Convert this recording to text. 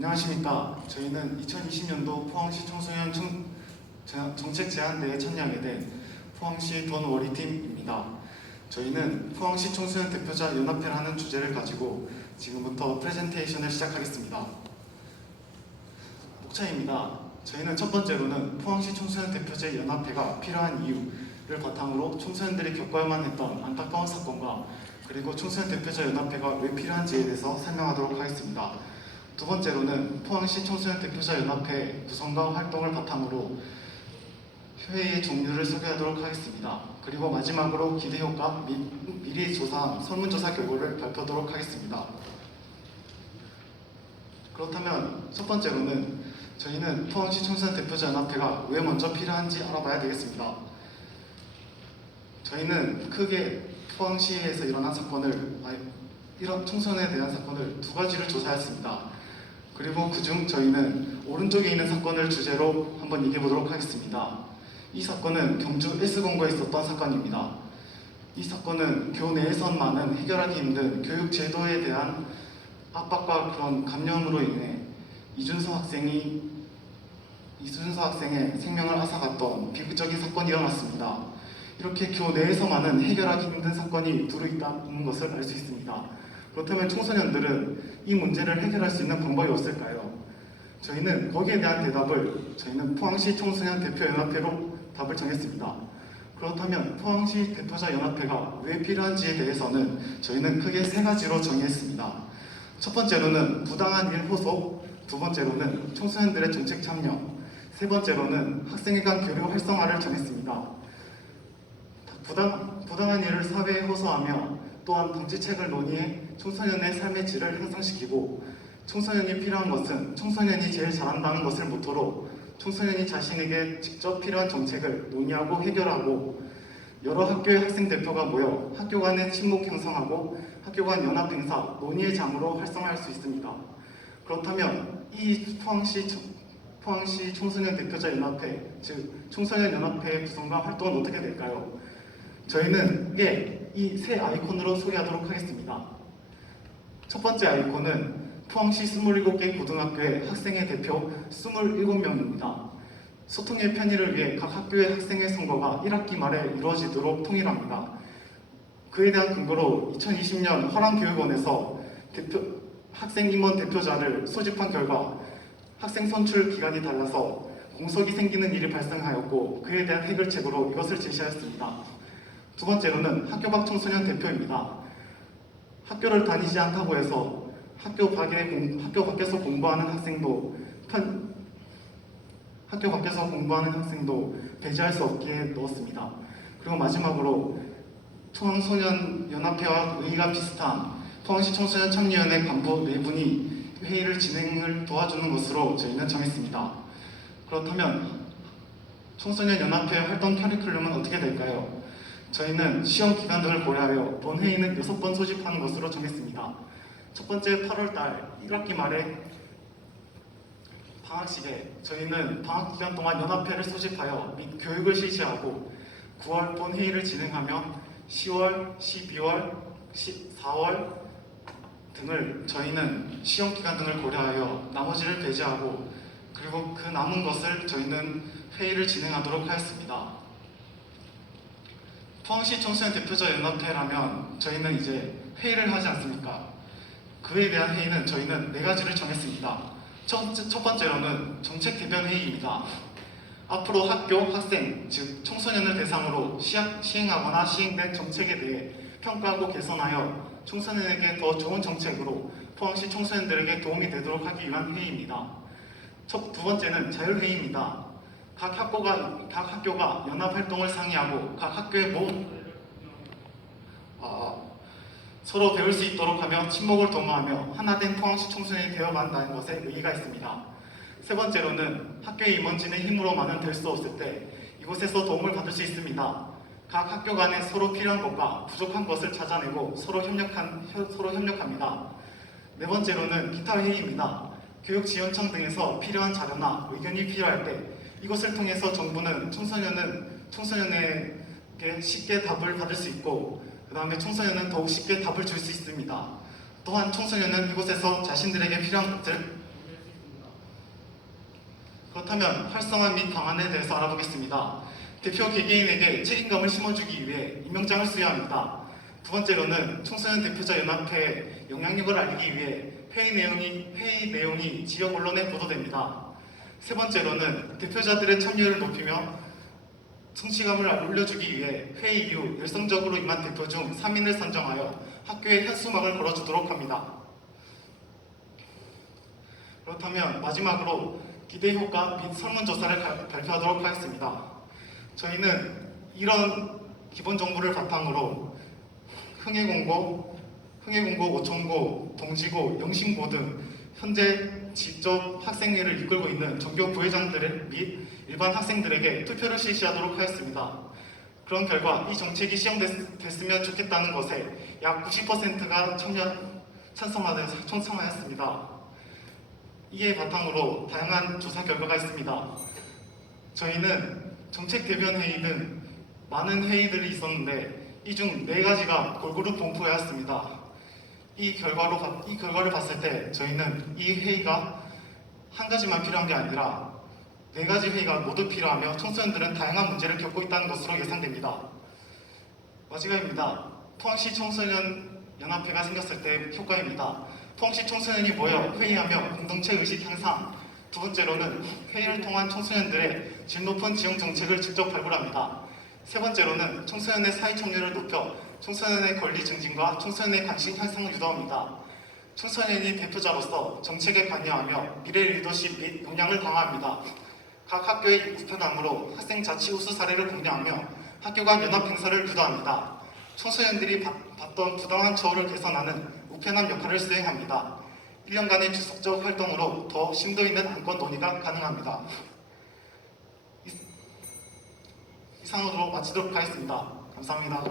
안녕하십니까. 저희는 2020년도 포항시 청소년 정책 제안대회에 참여하게 된 포항시 돈워리팀입니다. 저희는 포항시 청소년 대표자 연합회라는 주제를 가지고 지금부터 프레젠테이션을 시작하겠습니다. 목차입니다. 저희는 첫 번째로는 포항시 청소년 대표자 연합회가 필요한 이유를 바탕으로 청소년들이 겪어야만 했던 안타까운 사건과 그리고 청소년 대표자 연합회가 왜 필요한지에 대해서 설명하도록 하겠습니다. 두 번째로는 포항시 청소년 대표자 연합회 구성과 활동을 바탕으로 회의의 종류를 소개하도록 하겠습니다. 그리고 마지막으로 기대효과 및 미리 조사한 설문조사 결과를 발표하도록 하겠습니다. 그렇다면 첫 번째로는 저희는 포항시 청소년 대표자 연합회가 왜 먼저 필요한지 알아봐야 되겠습니다. 저희는 크게 포항시에서 일어난 사건을, 이런 청소년에 대한 사건을 두 가지를 조사했습니다. 그리고 그중 저희는 오른쪽에 있는 사건을 주제로 한번 얘기해보도록 하겠습니다. 이 사건은 경주 S공고에 있었던 사건입니다. 이 사건은 교내에서만은 해결하기 힘든 교육 제도에 대한 압박과 그런 감염으로 인해 이준서 학생의 생명을 앗아갔던 비극적인 사건이 일어났습니다. 이렇게 교내에서만은 해결하기 힘든 사건이 두루 있다는 것을 알 수 있습니다. 그렇다면 청소년들은 이 문제를 해결할 수 있는 방법이 없을까요? 저희는 거기에 대한 대답을 저희는 포항시 청소년 대표연합회로 답을 정했습니다. 그렇다면 포항시 대표자 연합회가 왜 필요한지에 대해서는 저희는 크게 세 가지로 정의했습니다. 첫 번째로는 부당한 일 호소, 두 번째로는 청소년들의 정책 참여, 세 번째로는 학생회 간 교류 활성화를 정했습니다. 부당한 일을 사회에 호소하며 또한 방지책을 논의해 청소년의 삶의 질을 향상시키고, 청소년이 필요한 것은 청소년이 제일 잘한다는 것을 모토로 청소년이 자신에게 직접 필요한 정책을 논의하고 해결하고, 여러 학교의 학생 대표가 모여 학교 간의 친목 형성하고 학교 간 연합 행사, 논의의 장으로 활성화할 수 있습니다. 그렇다면 이 포항시 청소년 대표자 연합회, 즉 청소년 연합회의 구성과 활동은 어떻게 될까요? 저희는 이 세 아이콘으로 소개하도록 하겠습니다. 첫 번째 아이콘은 포항시 27개 고등학교의 학생회 대표 27명입니다. 소통의 편의를 위해 각 학교의 학생회 선거가 1학기 말에 이루어지도록 통일합니다. 그에 대한 근거로 2020년 화랑교육원에서 학생 임원 대표자를 소집한 결과 학생 선출 기간이 달라서 공석이 생기는 일이 발생하였고, 그에 대한 해결책으로 이것을 제시하였습니다. 두 번째로는 학교 밖 청소년 대표입니다. 학교를 다니지 않다고 해서 학교 밖에서 공부하는 학생도 배제할 수 없게 넣었습니다. 그리고 마지막으로 청소년연합회와 의의가 비슷한 포항시 청소년 참여연회 간부 4분이 회의를 진행을 도와주는 것으로 저희는 정했습니다. 그렇다면 청소년연합회 활동 커리큘럼은 어떻게 될까요? 저희는 시험 기간 등을 고려하여 본회의는 6번 소집하는 것으로 정했습니다. 첫 번째 8월달 1학기 말에 방학식에 저희는 방학 기간 동안 연합회를 소집하여 및 교육을 실시하고, 9월 본회의를 진행하며 10월, 12월, 4월 등을 저희는 시험 기간 등을 고려하여 나머지를 배제하고, 그리고 그 남은 것을 저희는 회의를 진행하도록 하였습니다. 포항시 청소년 대표자 연합회라면 저희는 이제 회의를 하지 않습니까? 그에 대한 회의는 저희는 4가지를 정했습니다. 첫 번째로는 정책 대변 회의입니다. 앞으로 학교, 학생, 즉 청소년을 대상으로 시행하거나 시행된 정책에 대해 평가하고 개선하여 청소년에게 더 좋은 정책으로 포항시 청소년들에게 도움이 되도록 하기 위한 회의입니다. 두 번째는 자율회의입니다. 각 학교가 연합활동을 상의하고 각 학교의 서로 배울 수 있도록 하며 친목을 도모하며 하나된 포항시 청소년이 되어간다는 것에 의의가 있습니다. 세 번째로는 학교의 임원진의 힘으로만은 될 수 없을 때 이곳에서 도움을 받을 수 있습니다. 각 학교 간에 서로 필요한 것과 부족한 것을 찾아내고 서로 협력합니다. 네 번째로는 기타 회의입니다. 교육지원청 등에서 필요한 자료나 의견이 필요할 때 이것을 통해서 정부는 청소년에게 쉽게 답을 받을 수 있고, 그 다음에 청소년은 더욱 쉽게 답을 줄 수 있습니다. 또한 청소년은 이곳에서 자신들에게 필요한 것을 그렇다면 활성화 및 방안에 대해서 알아보겠습니다. 대표 개개인에게 책임감을 심어주기 위해 임명장을 수여합니다. 두 번째로는 청소년 대표자 연합회의 영향력을 알리기 위해 회의 내용이 지역 언론에 보도됩니다. 세 번째로는 대표자들의 참여를 높이며 성취감을 올려주기 위해 회의 이후 열성적으로 임한 대표 중 3인을 선정하여 학교에 현수막을 걸어주도록 합니다. 그렇다면 마지막으로 기대 효과 및 설문조사를 발표하도록 하겠습니다. 저희는 이런 기본 정보를 바탕으로 흥해공고, 오천고, 동지고, 영신고 등 현재 직접 학생회를 이끌고 있는 전교 부회장들 및 일반 학생들에게 투표를 실시하도록 하였습니다. 그런 결과 이 정책이 시행됐으면 좋겠다는 것에 약 90%가 찬성하였습니다. 이에 바탕으로 다양한 조사 결과가 있습니다. 저희는 정책 대변 회의 등 많은 회의들이 있었는데 이 중 4가지가 골고루 분포하였습니다. 이 결과를 봤을 때 저희는 이 회의가 한 가지만 필요한 게 아니라 4가지 회의가 모두 필요하며 청소년들은 다양한 문제를 겪고 있다는 것으로 예상됩니다. 마지막입니다. 포항시 청소년 연합회가 생겼을 때 효과입니다. 포항시 청소년이 모여 회의하며 공동체 의식 향상. 두 번째로는 회의를 통한 청소년들의 질 높은 지역 정책을 직접 발굴합니다. 세 번째로는 청소년의 사회 참여를 높여 청소년의 권리 증진과 청소년의 관심 향상을 유도합니다. 청소년이 대표자로서 정책에 관여하며 미래 리더십 및 역량을 강화합니다. 각 학교의 우편함으로 학생 자치 우수 사례를 공유하며 학교 간 연합 행사를 유도합니다. 청소년들이 받던 부당한 처우를 개선하는 우편함 역할을 수행합니다. 1년간의 지속적 활동으로 더 심도 있는 안건 논의가 가능합니다. 이상으로 마치도록 하겠습니다. 감사합니다.